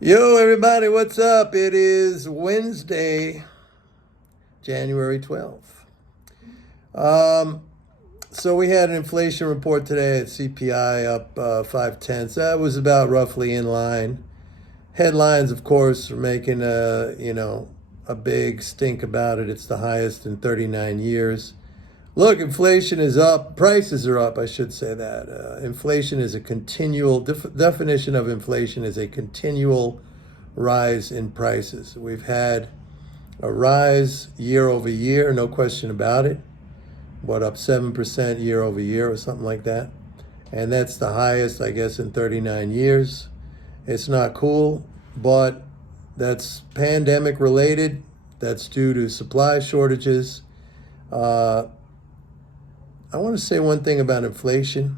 Yo, everybody, what's up? It is Wednesday, January 12th. Um, so we had an inflation report today at CPI up 5/10. That was about roughly in line. Headlines, of course, are making a big stink about it. It's the highest in 39 years. Look, inflation is up. Prices are up, I should say that. Inflation is a continual, definition of inflation is a continual rise in prices. We've had a rise year over year, no question about it. What, up 7% year over year or something like that? And that's the highest, I guess, in 39 years. It's not cool, but that's pandemic related. That's due to supply shortages. I want to say one thing about inflation.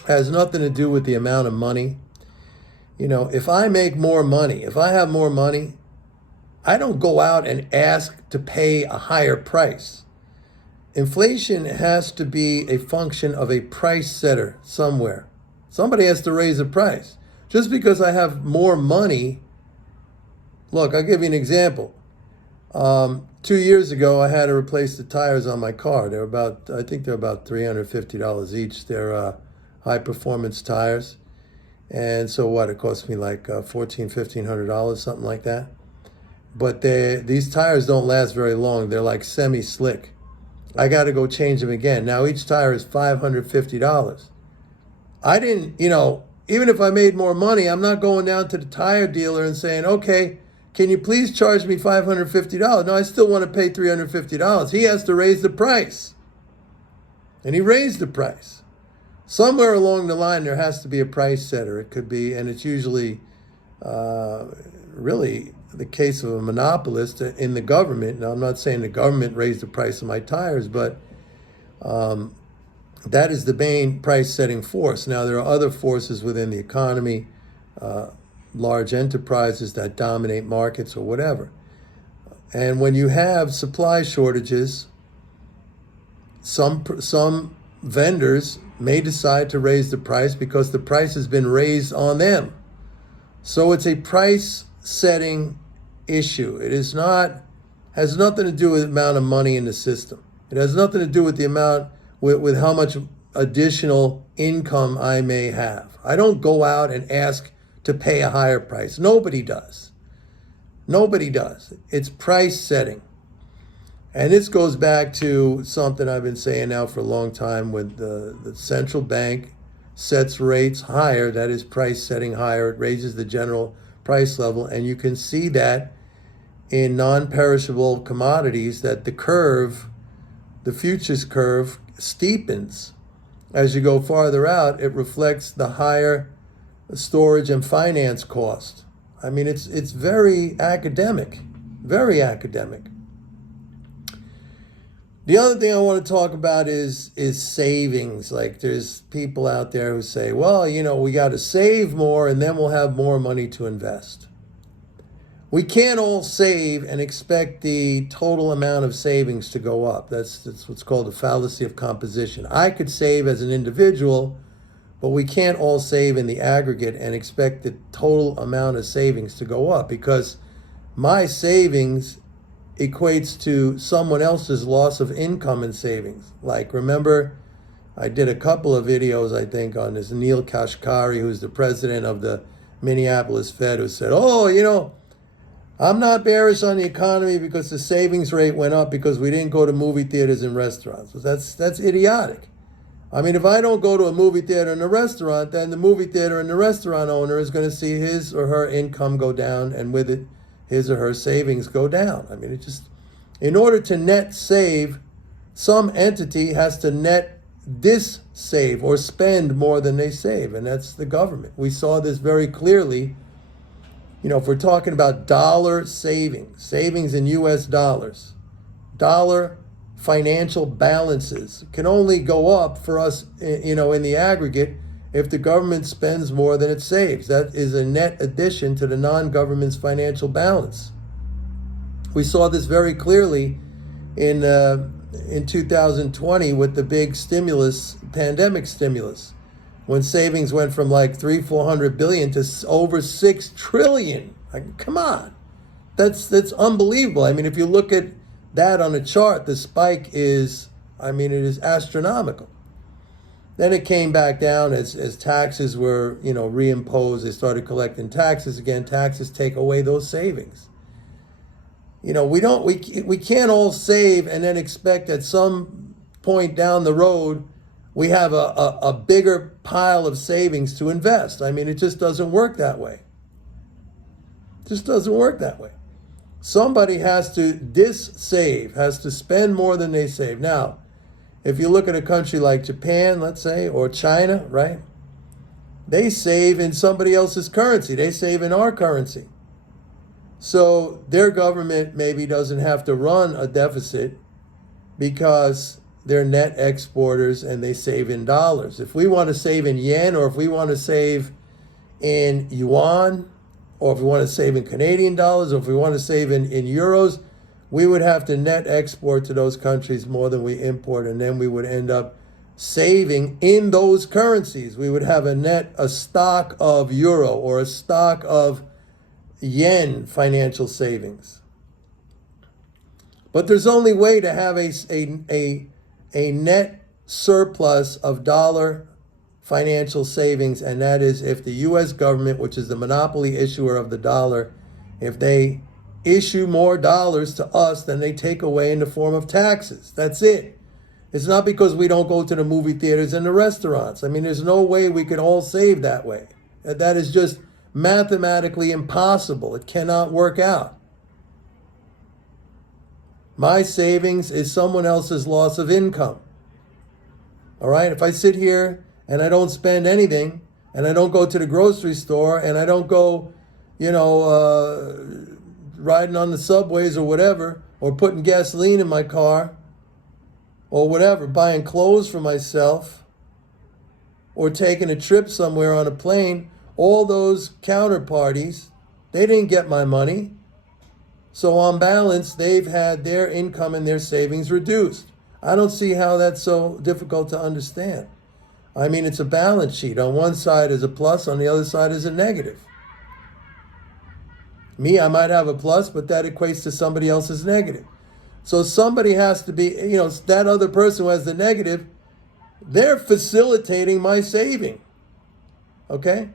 It has nothing to do with the amount of money. If I make more money, if I have more money, I don't go out and ask to pay a higher price. Inflation has to be a function of a price setter somewhere. Somebody has to raise the price. Just because I have more money, look, I'll give you an example. 2 years ago, I had to replace the tires on my car. I think they're about $350 each. They're high performance tires. And so what, it cost me like $1,400, $1,500, something like that. But these tires don't last very long. They're like semi-slick. I got to go change them again. Now each tire is $550. I didn't, even if I made more money, I'm not going down to the tire dealer and saying, okay, can you please charge me $550? No, I still want to pay $350. He has to raise the price. And he raised the price. Somewhere along the line, there has to be a price setter. It could be, and it's usually really the case of a monopolist in the government. Now, I'm not saying the government raised the price of my tires, but that is the main price setting force. Now, there are other forces within the economy, large enterprises that dominate markets or whatever. And when you have supply shortages, some vendors may decide to raise the price because the price has been raised on them. So it's a price setting issue. It has nothing to do with the amount of money in the system. It has nothing to do with the amount, with how much additional income I may have. I don't go out and ask to pay a higher price. Nobody does. Nobody does. It's price setting. And this goes back to something I've been saying now for a long time. When the central bank sets rates higher, that is price setting higher, it raises the general price level. And you can see that in non-perishable commodities, that the futures curve steepens. As you go farther out, it reflects the higher storage and finance cost. I mean, it's very academic, very academic. The other thing I want to talk about is savings. Like, there's people out there who say, well, we got to save more and then we'll have more money to invest. We can't all save and expect the total amount of savings to go up. That's what's called the fallacy of composition. I could save as an individual, but we can't all save in the aggregate and expect the total amount of savings to go up, because my savings equates to someone else's loss of income and savings. Like, remember, I did a couple of videos, I think, on this Neil Kashkari, who's the president of the Minneapolis Fed, who said, I'm not bearish on the economy because the savings rate went up because we didn't go to movie theaters and restaurants. So that's idiotic. I mean, if I don't go to a movie theater and a restaurant, then the movie theater and the restaurant owner is going to see his or her income go down, and with it, his or her savings go down. I mean, in order to net save, some entity has to net save or spend more than they save, and that's the government. We saw this very clearly. If we're talking about dollar savings in US dollars, dollar financial balances can only go up for us, in the aggregate, if the government spends more than it saves. That is a net addition to the non-government's financial balance. We saw this very clearly in 2020 with the big pandemic stimulus. when savings went from like 400 billion to over 6 trillion. Like, come on. That's unbelievable. I mean, if you look at that on a chart, the spike is, I mean, it is astronomical. Then it came back down as taxes were, reimposed. They started collecting taxes again. Taxes take away those savings. We can't all save and then expect at some point down the road we have a bigger pile of savings to invest. I mean, it just doesn't work that way. It just doesn't work that way. Somebody has to dis-save, has to spend more than they save. Now, if you look at a country like Japan, let's say, or China, right? They save in somebody else's currency. They save in our currency. So their government maybe doesn't have to run a deficit because they're net exporters and they save in dollars. If we want to save in yen, or if we want to save in yuan, or if we want to save in Canadian dollars, or if we want to save in euros, we would have to net export to those countries more than we import, and then we would end up saving in those currencies. We would have a stock of euro or a stock of yen financial savings. But there's only way to have a net surplus of dollar financial savings, and that is if the U.S. government, which is the monopoly issuer of the dollar, if they issue more dollars to us than they take away in the form of taxes. That's it. It's not because we don't go to the movie theaters and the restaurants. I mean, there's no way we could all save that way. That is just mathematically impossible. It cannot work out. My savings is someone else's loss of income. All right? If I sit here and I don't spend anything, and I don't go to the grocery store, and I don't go, riding on the subways or whatever, or putting gasoline in my car, or whatever, buying clothes for myself, or taking a trip somewhere on a plane, all those counterparties, they didn't get my money. So on balance, they've had their income and their savings reduced. I don't see how that's so difficult to understand. I mean, it's a balance sheet. On one side is a plus, on the other side is a negative. Me, I might have a plus, but that equates to somebody else's negative. So somebody has to be, that other person who has the negative, they're facilitating my saving. Okay?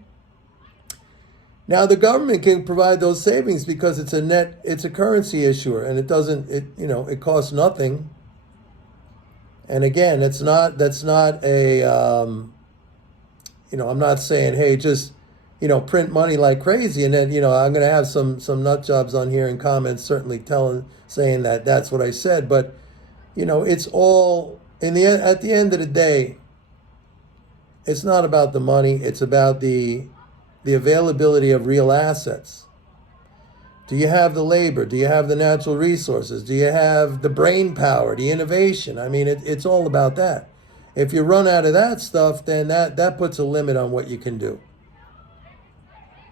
Now the government can provide those savings because it's a currency issuer, and it costs nothing. And again, that's not a, I'm not saying, hey, just, print money like crazy. And then, I'm going to have some nut jobs on here in comments, certainly saying that that's what I said. But, it's all, at the end of the day, it's not about the money. It's about the availability of real assets. Do you have the labor? Do you have the natural resources? Do you have the brain power, the innovation? I mean, it's all about that. If you run out of that stuff, then that puts a limit on what you can do.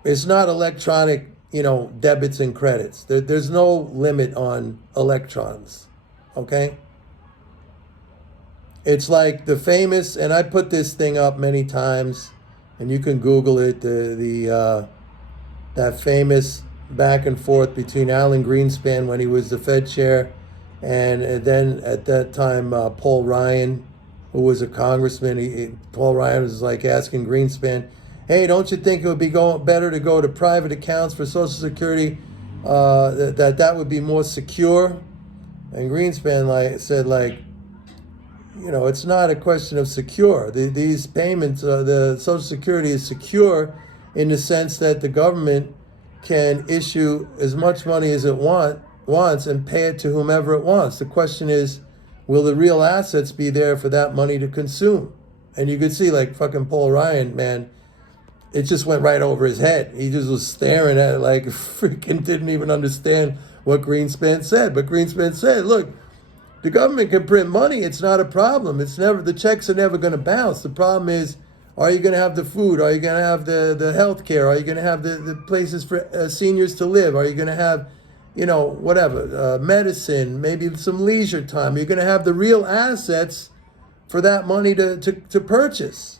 It's not electronic, debits and credits. There's no limit on electrons, okay? It's like the famous, and I put this thing up many times, and you can Google it, that famous back and forth between Alan Greenspan when he was the Fed chair, and then at that time Paul Ryan, who was a congressman. Paul Ryan was like asking Greenspan, hey, don't you think it would be better to go to private accounts for Social Security, that would be more secure? And Greenspan said, it's not a question of secure. These payments, the Social Security is secure in the sense that the government can issue as much money as it wants and pay it to whomever it wants. The question is, will the real assets be there for that money to consume? And you could see fucking Paul Ryan, man, it just went right over his head. He just was staring at it freaking didn't even understand what Greenspan said. But Greenspan said, look, the government can print money. It's not a problem. The checks are never going to bounce. The problem is, are you going to have the food? Are you going to have the health care? Are you going to have the places for seniors to live? Are you going to have, medicine, maybe some leisure time? You're going to have the real assets for that money to purchase.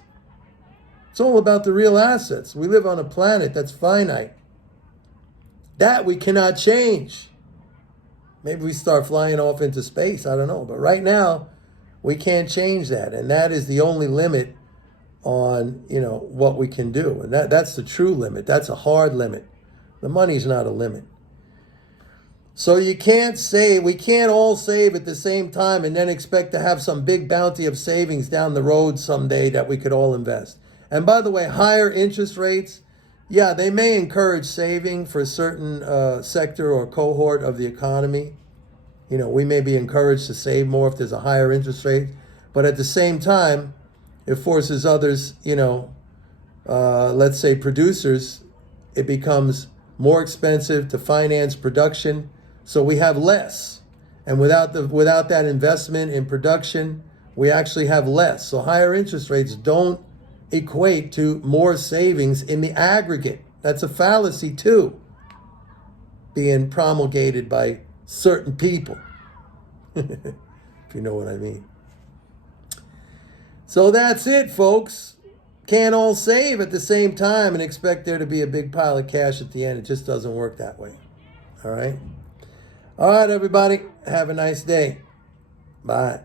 It's all about the real assets. We live on a planet that's finite. That we cannot change. Maybe we start flying off into space. I don't know. But right now, we can't change that. And that is the only limit on, what we can do. And that's the true limit. That's a hard limit. The money's not a limit. So we can't all save at the same time and then expect to have some big bounty of savings down the road someday that we could all invest. And by the way, higher interest rates, yeah, they may encourage saving for a certain sector or cohort of the economy. We may be encouraged to save more if there's a higher interest rate. But at the same time, it forces others, let's say producers, it becomes more expensive to finance production. So we have less. And without that investment in production, we actually have less. So higher interest rates don't equate to more savings in the aggregate. That's a fallacy too, being promulgated by certain people, if you know what I mean. So that's it, folks. Can't all save at the same time and expect there to be a big pile of cash at the end. It just doesn't work that way. All right? All right, everybody. Have a nice day. Bye.